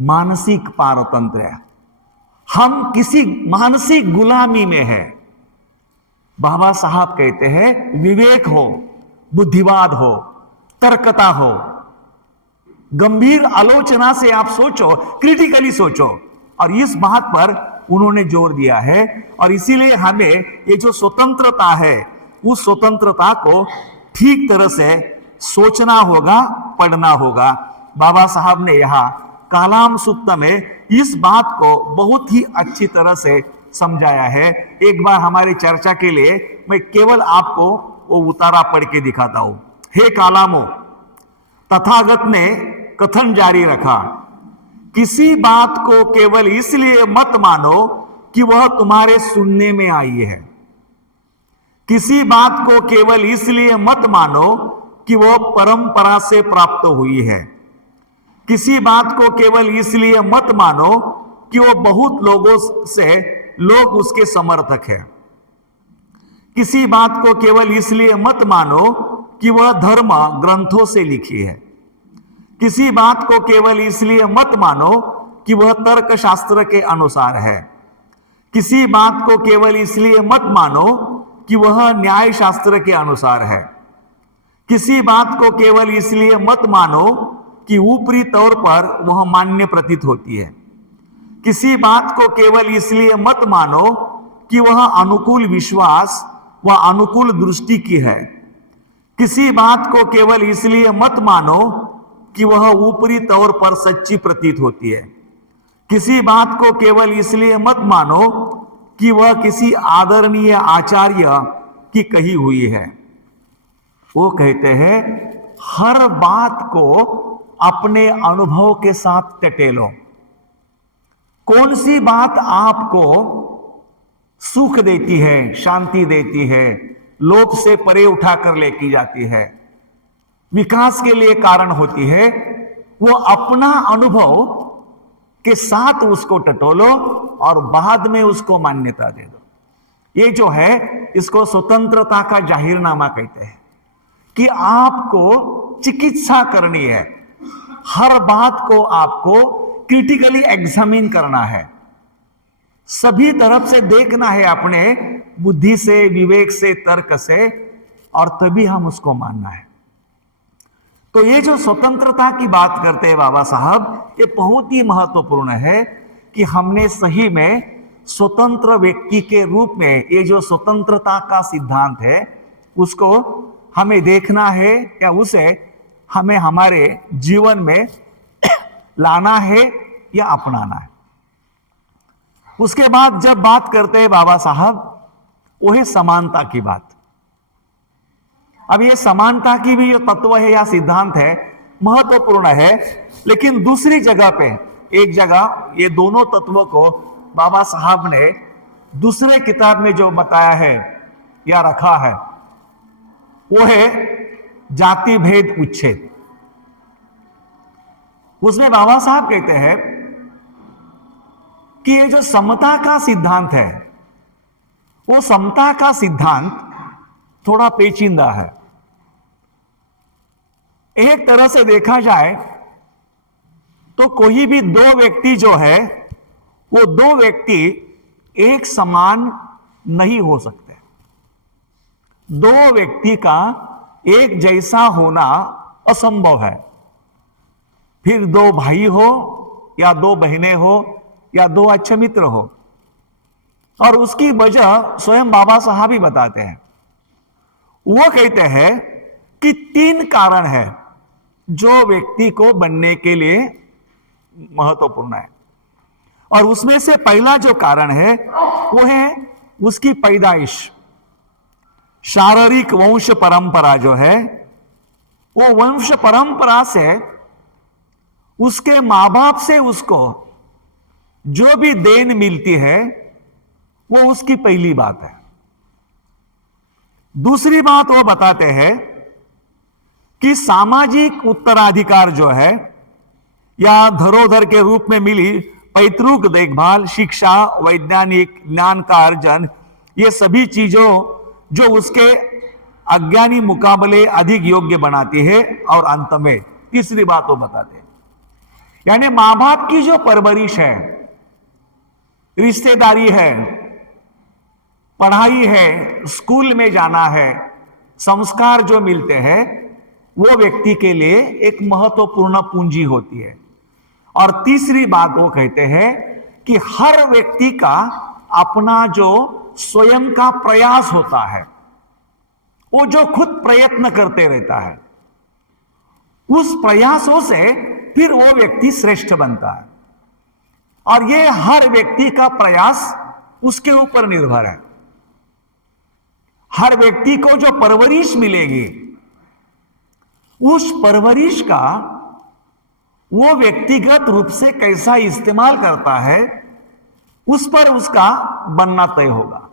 मानसिक पारतंत्र। हम किसी मानसिक गुलामी में है। बाबा साहब कहते हैं विवेक हो, बुद्धिवाद हो, तर्कता हो, गंभीर आलोचना से आप सोचो, क्रिटिकली सोचो, और इस बात पर उन्होंने जोर दिया है। और इसीलिए हमें ये जो स्वतंत्रता है, उस स्वतंत्रता को ठीक तरह से सोचना होगा, पढ़ना होगा। बाबा साहब ने यहां कालाम सुक्त में इस बात को बहुत ही अच्छी तरह से समझाया है। एक बार हमारी चर्चा के लिए मैं केवल आपको वो उतारा पढ़ के दिखाता हूं। हे कालामो, तथागत ने कथन जारी रखा, किसी बात को केवल इसलिए मत मानो कि वह तुम्हारे सुनने में आई है। किसी बात को केवल इसलिए मत मानो कि वह परंपरा से प्राप्त हुई है। किसी बात को केवल इसलिए मत मानो कि वो बहुत लोगों से लोग उसके समर्थक हैं। किसी बात को केवल इसलिए मत मानो कि वह धर्म ग्रंथों से लिखी है। किसी बात को केवल इसलिए मत मानो कि वह तर्क शास्त्र के अनुसार है। किसी बात को केवल इसलिए मत मानो कि वह न्याय शास्त्र के अनुसार है। किसी बात को केवल इसलिए मत मानो कि ऊपरी तौर पर वह मान्य प्रतीत होती है। किसी बात को केवल इसलिए मत मानो कि वह अनुकूल विश्वास व अनुकूल दृष्टि की है। किसी बात को केवल इसलिए मत मानो कि वह ऊपरी तौर पर सच्ची प्रतीत होती है। किसी बात को केवल इसलिए मत मानो कि वह किसी आदरणीय आचार्य की कही हुई है। वो कहते हैं हर बात को अपने अनुभव के साथ टटेलो। कौन सी बात आपको सुख देती है, शांति देती है, लोभ से परे उठाकर लेके जाती है, विकास के लिए कारण होती है, वो अपना अनुभव के साथ उसको टटोलो और बाद में उसको मान्यता दे दो। ये जो है इसको स्वतंत्रता का जाहिरनामा कहते हैं कि आपको चिकित्सा करनी है। हर बात को आपको क्रिटिकली एग्जामिन करना है, सभी तरफ से देखना है, अपने बुद्धि से, विवेक से, तर्क से, और तभी हम उसको मानना है। तो ये जो स्वतंत्रता की बात करते हैं बाबा साहब, ये बहुत ही महत्वपूर्ण है कि हमने सही में स्वतंत्र व्यक्ति के रूप में ये जो स्वतंत्रता का सिद्धांत है उसको हमें देखना है या उसे हमें हमारे जीवन में लाना है या अपनाना है। उसके बाद जब बात करते हैं बाबा साहब, वो है समानता की बात। अब ये समानता की भी जो तत्व है या सिद्धांत है महत्वपूर्ण है, लेकिन दूसरी जगह पे एक जगह ये दोनों तत्वों को बाबा साहब ने दूसरे किताब में जो बताया है या रखा है वो है जाति भेद उच्छेद। उसमें बाबा साहब कहते हैं कि ये जो समता का सिद्धांत है वो समता का सिद्धांत थोड़ा पेचीदा है। एक तरह से देखा जाए तो कोई भी दो व्यक्ति जो है वो दो व्यक्ति एक समान नहीं हो सकते। दो व्यक्ति का एक जैसा होना असंभव है। फिर दो भाई हो या दो बहनें हो या दो अच्छे मित्र हो, और उसकी वजह स्वयं बाबा साहब ही बताते हैं। वो कहते हैं कि 3 कारण है जो व्यक्ति को बनने के लिए महत्वपूर्ण है, और उसमें से पहला जो कारण है वो है उसकी पैदाइश। शारीरिक वंश परंपरा जो है वो वंश परंपरा से उसके मां बाप से उसको जो भी देन मिलती है वो उसकी पहली बात है। दूसरी बात वो बताते हैं कि सामाजिक उत्तराधिकार जो है या धरोहर के रूप में मिली पैतृक देखभाल, शिक्षा, वैज्ञानिक ज्ञान का अर्जन, ये सभी चीजों जो उसके अज्ञानी मुकाबले अधिक योग्य बनाती है। और अंत में तीसरी बात वो बताते हैं, यानी मां बाप की जो परवरिश है, रिश्तेदारी है, पढ़ाई है, स्कूल में जाना है, संस्कार जो मिलते हैं वो व्यक्ति के लिए एक महत्वपूर्ण पूंजी होती है। और तीसरी बात वो कहते हैं कि हर व्यक्ति का अपना जो स्वयं का प्रयास होता है, वो जो खुद प्रयत्न करते रहता है, उस प्रयासों से फिर वो व्यक्ति श्रेष्ठ बनता है। और ये हर व्यक्ति का प्रयास उसके ऊपर निर्भर है। हर व्यक्ति को जो परवरिश मिलेगी उस परवरिश का वो व्यक्तिगत रूप से कैसा इस्तेमाल करता है उस पर उसका बनना तय होगा।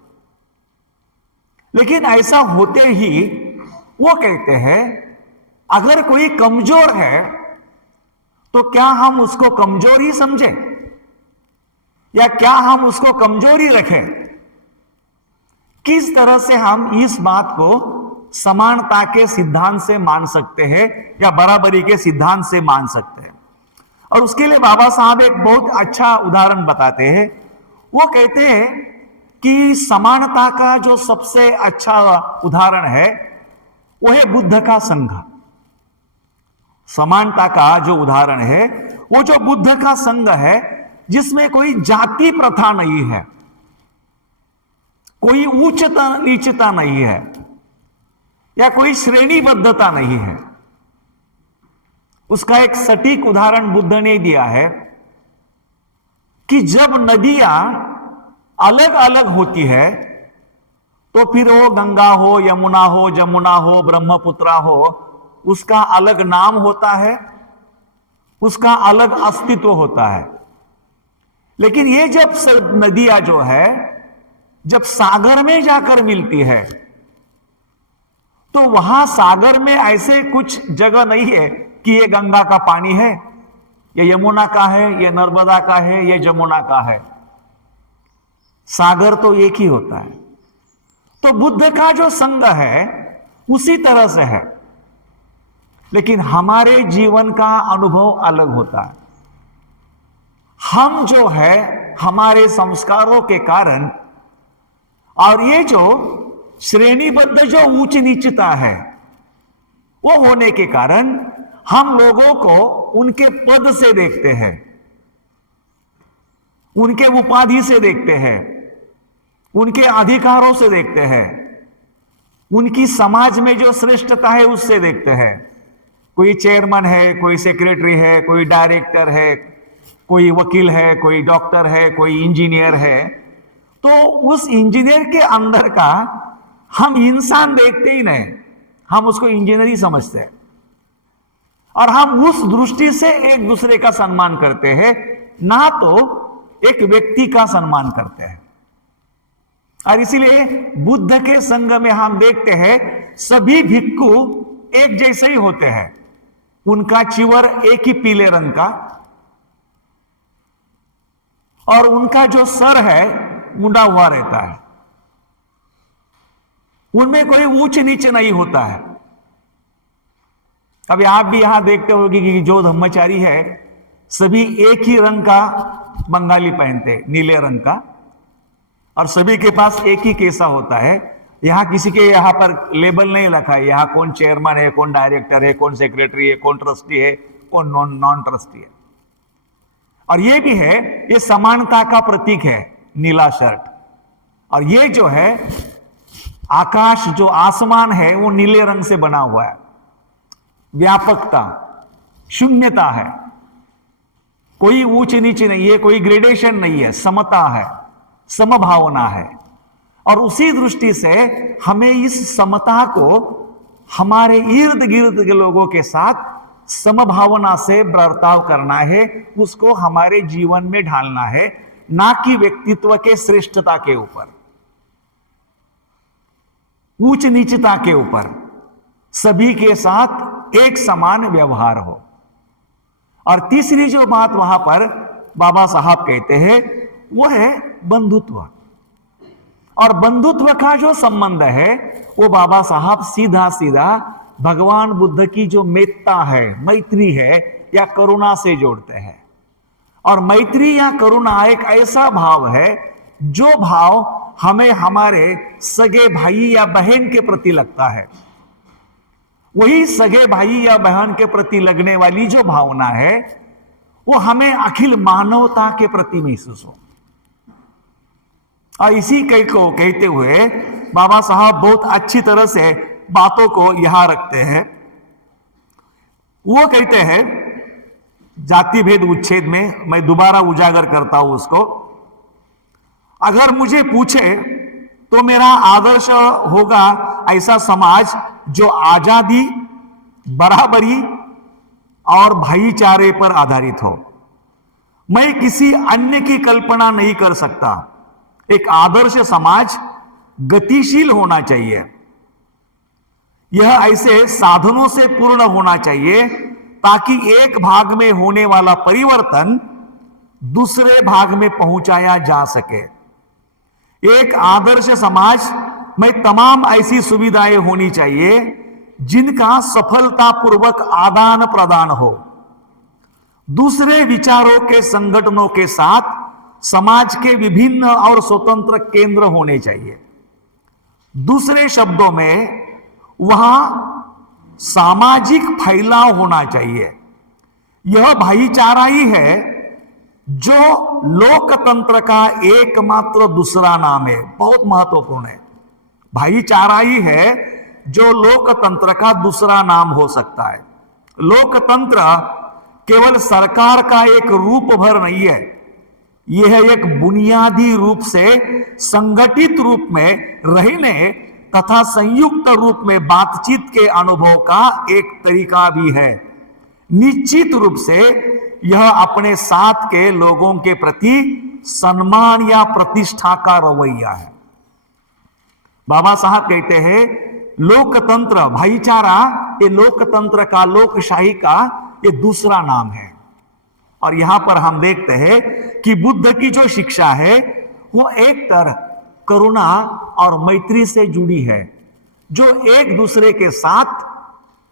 लेकिन ऐसा होते ही वो कहते हैं अगर कोई कमजोर है तो क्या हम उसको कमजोर ही समझें? या क्या हम उसको कमजोरी रखें? किस तरह से हम इस बात को समानता के सिद्धांत से मान सकते हैं या बराबरी के सिद्धांत से मान सकते हैं? और उसके लिए बाबा साहब एक बहुत अच्छा उदाहरण बताते हैं। वो कहते हैं कि समानता का जो सबसे अच्छा उदाहरण है वो है बुद्ध का संघ। समानता का जो उदाहरण है वो जो बुद्ध का संघ है, जिसमें कोई जाति प्रथा नहीं है, कोई उच्चता नीचता नहीं है, या कोई श्रेणीबद्धता नहीं है। उसका एक सटीक उदाहरण बुद्ध ने दिया है कि जब नदियां अलग अलग होती है तो फिर वो गंगा हो, यमुना हो, जमुना हो, ब्रह्मपुत्रा हो, उसका अलग नाम होता है, उसका अलग अस्तित्व होता है। लेकिन ये जब नदियां जो है जब सागर में जाकर मिलती है तो वहां सागर में ऐसे कुछ जगह नहीं है कि ये गंगा का पानी है, ये यमुना का है, ये नर्मदा का है, ये जमुना का है। सागर तो एक ही होता है। तो बुद्ध का जो संघ है उसी तरह से है, लेकिन हमारे जीवन का अनुभव अलग होता है। हम जो है हमारे संस्कारों के कारण और ये जो श्रेणीबद्ध जो ऊंच नीचता है वो होने के कारण हम लोगों को उनके पद से देखते हैं, उनके उपाधि से देखते हैं, उनके अधिकारों से देखते हैं, उनकी समाज में जो श्रेष्ठता है उससे देखते हैं। कोई चेयरमैन है, कोई सेक्रेटरी है, कोई डायरेक्टर है, कोई वकील है, कोई डॉक्टर है, कोई इंजीनियर है। तो उस इंजीनियर के अंदर का हम इंसान देखते ही नहीं, हम उसको इंजीनियर ही समझते हैं और हम उस दृष्टि से एक दूसरे का सम्मान करते हैं, ना तो एक व्यक्ति का सम्मान करते हैं। और इसीलिए बुद्ध के संघ में हम देखते हैं सभी भिक्खु एक जैसे ही होते हैं, उनका चिवर एक ही पीले रंग का और उनका जो सर है मुंडा हुआ रहता है, उनमें कोई ऊंच नीचे नहीं होता है। अभी आप भी यहां देखते होंगे कि जो धम्मचारी है सभी एक ही रंग का बंगाली पहनते, नीले रंग का, और सभी के पास एक ही केसा होता है। यहां किसी के यहां पर लेबल नहीं रखा है, यहां कौन चेयरमैन है, कौन डायरेक्टर है, कौन सेक्रेटरी है, कौन ट्रस्टी है, कौन नॉन ट्रस्टी है। और ये भी है, ये समानता का प्रतीक है नीला शर्ट। और ये जो है आकाश, जो आसमान है वो नीले रंग से बना हुआ है। व्यापकता, शून्यता है, कोई ऊंच नीचे नहीं है, कोई ग्रेडेशन नहीं है, समता है, समभावना है। और उसी दृष्टि से हमें इस समता को हमारे इर्द गिर्द के लोगों के साथ समभावना से बर्ताव करना है, उसको हमारे जीवन में ढालना है, ना कि व्यक्तित्व के श्रेष्ठता के ऊपर, ऊंच नीचता के ऊपर। सभी के साथ एक समान व्यवहार हो। और तीसरी जो बात वहां पर बाबा साहब कहते हैं वो है बंधुत्व। और बंधुत्व का जो संबंध है वो बाबा साहब सीधा सीधा भगवान बुद्ध की जो मेत्ता है, मैत्री है या करुणा से जोड़ते हैं। और मैत्री या करुणा एक ऐसा भाव है जो भाव हमें हमारे सगे भाई या बहन के प्रति लगता है। वही सगे भाई या बहन के प्रति लगने वाली जो भावना है वो हमें अखिल मानवता के प्रति महसूस हो। और इसी को कहते हुए बाबा साहब बहुत अच्छी तरह से बातों को यहां रखते हैं। वो कहते हैं जाति भेद उच्छेद में, मैं दोबारा उजागर करता हूं उसको, अगर मुझे पूछे तो मेरा आदर्श होगा ऐसा समाज जो आजादी, बराबरी और भाईचारे पर आधारित हो। मैं किसी अन्य की कल्पना नहीं कर सकता। एक आदर्श समाज गतिशील होना चाहिए, यह ऐसे साधनों से पूर्ण होना चाहिए ताकि एक भाग में होने वाला परिवर्तन दूसरे भाग में पहुंचाया जा सके। एक आदर्श समाज में तमाम ऐसी सुविधाएं होनी चाहिए जिनका सफलतापूर्वक आदान प्रदान हो। दूसरे विचारों के संगठनों के साथ समाज के विभिन्न और स्वतंत्र केंद्र होने चाहिए। दूसरे शब्दों में वहां सामाजिक फैलाव होना चाहिए। यह भाईचारा ही है जो लोकतंत्र का एकमात्र दूसरा नाम है। बहुत महत्वपूर्ण है। भाईचारा ही है जो लोकतंत्र का दूसरा नाम हो सकता है। लोकतंत्र केवल सरकार का एक रूप भर नहीं है, यह एक बुनियादी रूप से संगठित रूप में रहने तथा संयुक्त रूप में बातचीत के अनुभव का एक तरीका भी है। निश्चित रूप से यह अपने साथ के लोगों के प्रति सम्मान या प्रतिष्ठा का रवैया है। बाबा साहब कहते हैं लोकतंत्र, भाईचारा, ये लोकतंत्र का, लोकशाही का ये दूसरा नाम है। और यहां पर हम देखते हैं कि बुद्ध की जो शिक्षा है वो एक तरह करुणा और मैत्री से जुड़ी है, जो एक दूसरे के साथ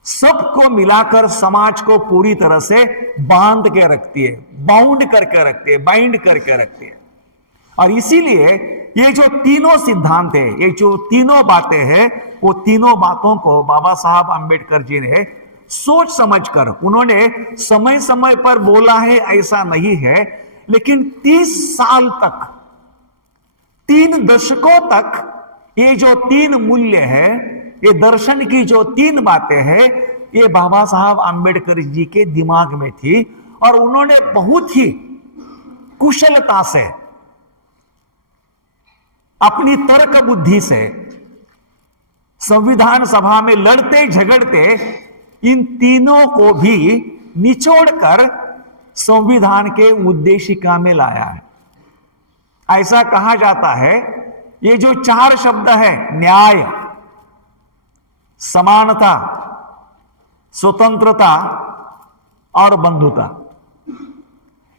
सबको मिलाकर समाज को पूरी तरह से बांध के रखती है, बाउंड करके रखती है, बाइंड करके रखती है। और इसीलिए ये जो तीनों सिद्धांत है, ये जो तीनों बातें हैं, वो तीनों बातों को बाबा साहब अंबेडकर जी ने सोच समझकर, उन्होंने समय समय पर बोला है ऐसा नहीं है, लेकिन 30 साल तक, 3 दशकों तक ये जो 3 मूल्य है, ये दर्शन की जो 3 बातें हैं, ये बाबा साहब अंबेडकर जी के दिमाग में थी। और उन्होंने बहुत ही कुशलता से, अपनी तर्क बुद्धि से संविधान सभा में लड़ते झगड़ते इन तीनों को भी निचोड़कर संविधान के उद्देशिका में लाया है। ऐसा कहा जाता है ये जो 4 शब्द है, न्याय, समानता, स्वतंत्रता और बंधुता,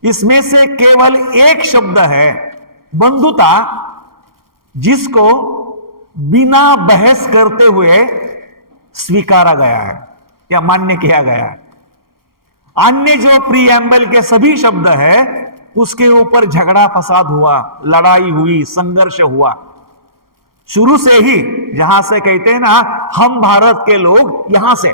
इसमें से केवल एक शब्द है बंधुता, जिसको बिना बहस करते हुए स्वीकारा गया है या मान्य किया गया है। अन्य जो प्रीएम्बल के सभी शब्द है उसके ऊपर झगड़ा फसाद हुआ, लड़ाई हुई, संघर्ष हुआ। शुरू से ही, जहां से कहते हैं ना हम भारत के लोग, यहां से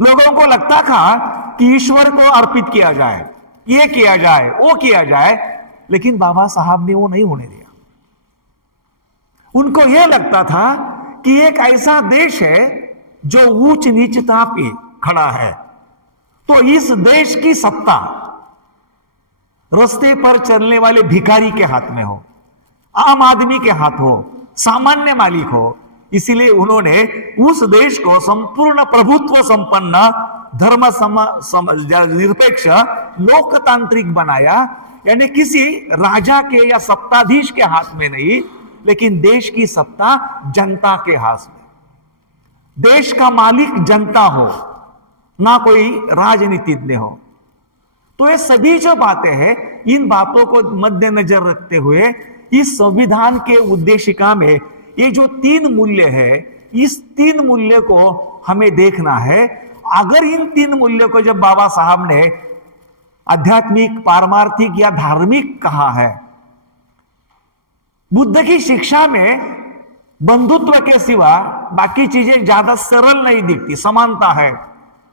लोगों को लगता था कि ईश्वर को अर्पित किया जाए, ये किया जाए, वो किया जाए, लेकिन बाबा साहब ने वो नहीं होने दिया। उनको यह लगता था कि एक ऐसा देश है जो ऊंच नीचता पे खड़ा है, तो इस देश की सत्ता रास्ते पर चलने वाले भिखारी के हाथ में हो, आम आदमी के हाथ हो, सामान्य मालिक हो। इसीलिए उन्होंने उस देश को संपूर्ण प्रभुत्व संपन्न, धर्म निरपेक्ष, लोकतांत्रिक बनाया। यानी किसी राजा के या सत्ताधीश के हाथ में नहीं, लेकिन देश की सत्ता जनता के हाथ में, देश का मालिक जनता हो, ना कोई राजनीतिज्ञ हो। तो ये सभी जो बातें हैं, इन बातों को मद्देनजर रखते हुए इस संविधान के उद्देशिका में ये जो 3 मूल्य है, इस 3 मूल्य को हमें देखना है। अगर इन 3 मूल्यों को जब बाबा साहब ने आध्यात्मिक, पारमार्थिक या धार्मिक कहा है, बुद्ध की शिक्षा में बंधुत्व के सिवा बाकी चीजें ज्यादा सरल नहीं दिखती। समानता है,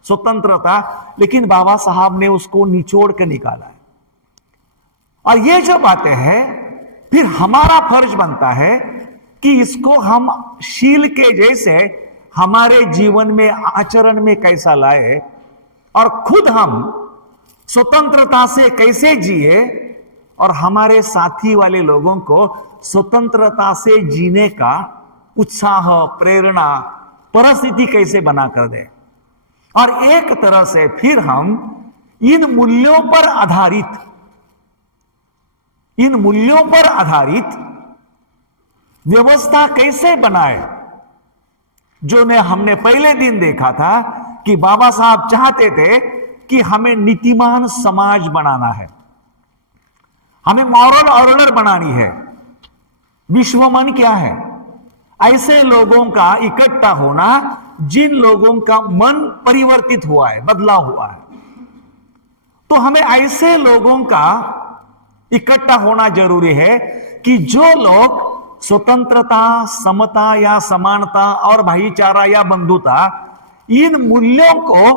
स्वतंत्रता, लेकिन बाबा साहब ने उसको निचोड़ के निकाला है। और ये जो बातें हैं, फिर हमारा फर्ज बनता है कि इसको हम शील के जैसे हमारे जीवन में, आचरण में कैसा लाए, और खुद हम स्वतंत्रता से कैसे जिए, और हमारे साथी वाले लोगों को स्वतंत्रता से जीने का उत्साह, प्रेरणा, परिस्थिति कैसे बना कर दे। और एक तरह से फिर हम इन मूल्यों पर आधारित व्यवस्था कैसे बनाए, जो ने हमने पहले दिन देखा था कि बाबा साहब चाहते थे कि हमें नीतिमान समाज बनाना है, हमें मॉरल ऑर्डर बनानी है। विश्व मन क्या है? ऐसे लोगों का इकट्ठा होना जिन लोगों का मन परिवर्तित हुआ है, बदला हुआ है। तो हमें ऐसे लोगों का इकट्ठा होना जरूरी है कि जो लोग स्वतंत्रता, समता या समानता और भाईचारा या बंधुता, इन मूल्यों को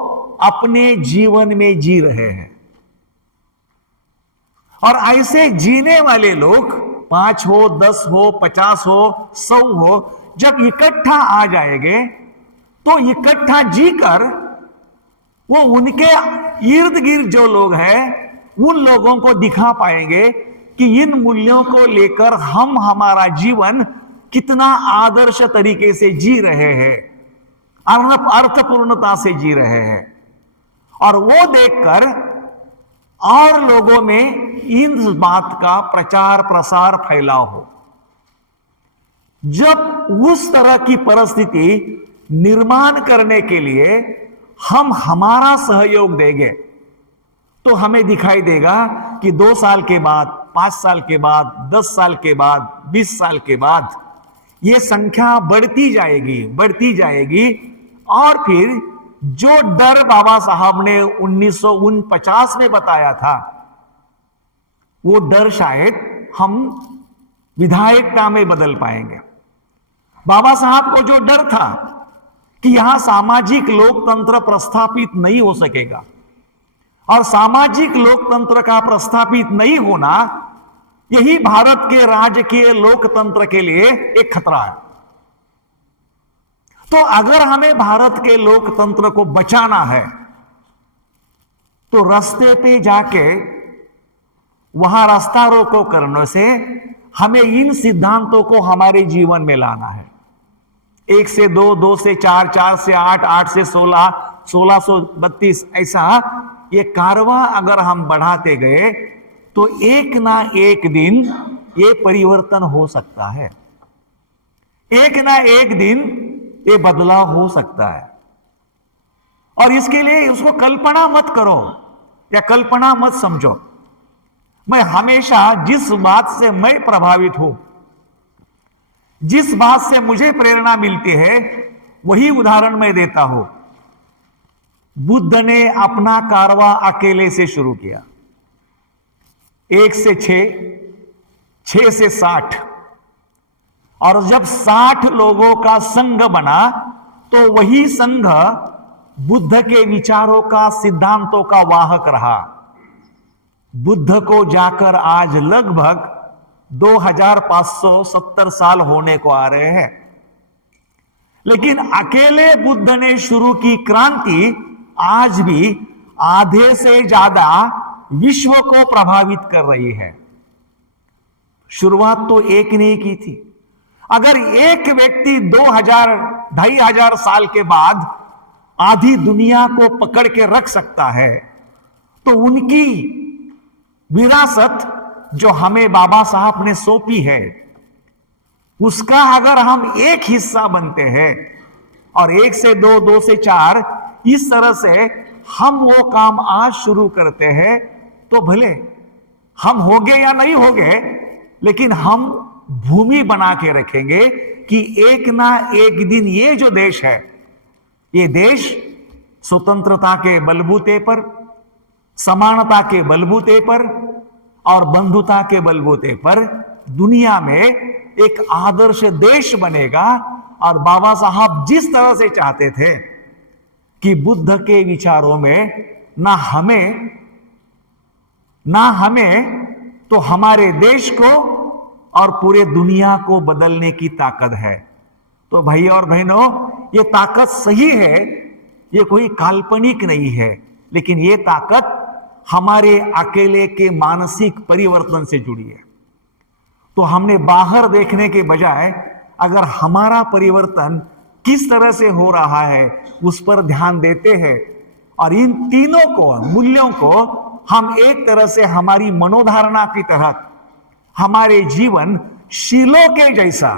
अपने जीवन में जी रहे हैं। और ऐसे जीने वाले लोग 5 हो, 10 हो, 50 हो, 100 हो, जब इकट्ठा आ जाएंगे तो इकट्ठा जीकर वो उनके इर्द गिर्द जो लोग हैं उन लोगों को दिखा पाएंगे कि इन मूल्यों को लेकर हम हमारा जीवन कितना आदर्श तरीके से जी रहे हैं, अर्थपूर्णता से जी रहे हैं। और वो देखकर और लोगों में इन बात का प्रचार प्रसार फैलाव हो। जब उस तरह की परिस्थिति निर्माण करने के लिए हम हमारा सहयोग देंगे तो हमें दिखाई देगा कि 2 साल के बाद, 5 साल के बाद, 10 साल के बाद, 20 साल के बाद यह संख्या बढ़ती जाएगी। और फिर जो डर बाबा साहब ने 1949 में बताया था, वो डर शायद हम विधायकता में बदल पाएंगे। बाबा साहब को जो डर था कि यहां सामाजिक लोकतंत्र प्रस्थापित नहीं हो सकेगा, और सामाजिक लोकतंत्र का प्रस्थापित नहीं होना यही भारत के राजकीय लोकतंत्र के लिए एक खतरा है। तो अगर हमें भारत के लोकतंत्र को बचाना है तो रास्ते पे जाके वहां रास्ता रोको करने से हमें इन सिद्धांतों को हमारे जीवन में लाना है। 1 से 2, 2 से 4, 4 से 8, 8 से 16, 1632, ऐसा ये कारवां अगर हम बढ़ाते गए तो एक ना एक दिन ये परिवर्तन हो सकता है, एक ना एक दिन ये बदलाव हो सकता है। और इसके लिए उसको कल्पना मत करो या कल्पना मत समझो। मैं हमेशा जिस बात से मैं प्रभावित हूं, जिस बात से मुझे प्रेरणा मिलती है, वही उदाहरण मैं देता हूं। बुद्ध ने अपना कारवां अकेले से शुरू किया, 1 से 6, 6 से 60, और जब 60 लोगों का संघ बना तो वही संघ बुद्ध के विचारों का, सिद्धांतों का वाहक रहा। बुद्ध को जाकर आज लगभग 2570 साल होने को आ रहे हैं, लेकिन अकेले बुद्ध ने शुरू की क्रांति आज भी आधे से ज्यादा विश्व को प्रभावित कर रही है। शुरुआत तो एक ने की थी। अगर एक व्यक्ति 2500 साल के बाद आधी दुनिया को पकड़ के रख सकता है, तो उनकी विरासत जो हमें बाबा साहब ने सौंपी है, उसका अगर हम एक हिस्सा बनते हैं और 1 से 2, 2 से 4, इस तरह से हम वो काम आज शुरू करते हैं, तो भले हम होंगे या नहीं होंगे, लेकिन हम भूमि बना के रखेंगे कि एक ना एक दिन ये जो देश है, ये देश स्वतंत्रता के बलबूते पर, समानता के बलबूते पर और बंधुता के बलबूते पर दुनिया में एक आदर्श देश बनेगा। और बाबा साहब जिस तरह से चाहते थे कि बुद्ध के विचारों में ना हमें तो हमारे देश को और पूरे दुनिया को बदलने की ताकत है। तो भाई और बहनों, ये ताकत सही है, ये कोई काल्पनिक नहीं है, लेकिन ये ताकत हमारे अकेले के मानसिक परिवर्तन से जुड़ी है। तो हमने बाहर देखने के बजाय अगर हमारा परिवर्तन किस तरह से हो रहा है उस पर ध्यान देते हैं, और इन तीनों को, मूल्यों को हम एक तरह से हमारी मनोधारणा की तरह हमारे जीवन शीलों के जैसा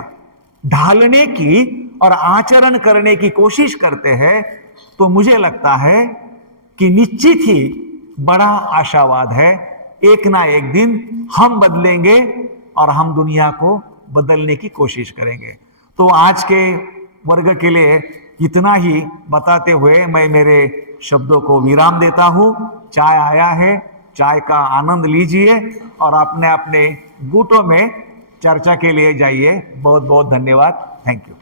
ढालने की और आचरण करने की कोशिश करते हैं, तो मुझे लगता है कि निश्चित ही बड़ा आशावाद है, एक ना एक दिन हम बदलेंगे और हम दुनिया को बदलने की कोशिश करेंगे। तो आज के वर्ग के लिए इतना ही बताते हुए मैं मेरे शब्दों को विराम देता हूं। चाय आया है, चाय का आनंद लीजिए और अपने अपने गुटों में चर्चा के लिए जाइए। बहुत बहुत धन्यवाद। Thank you.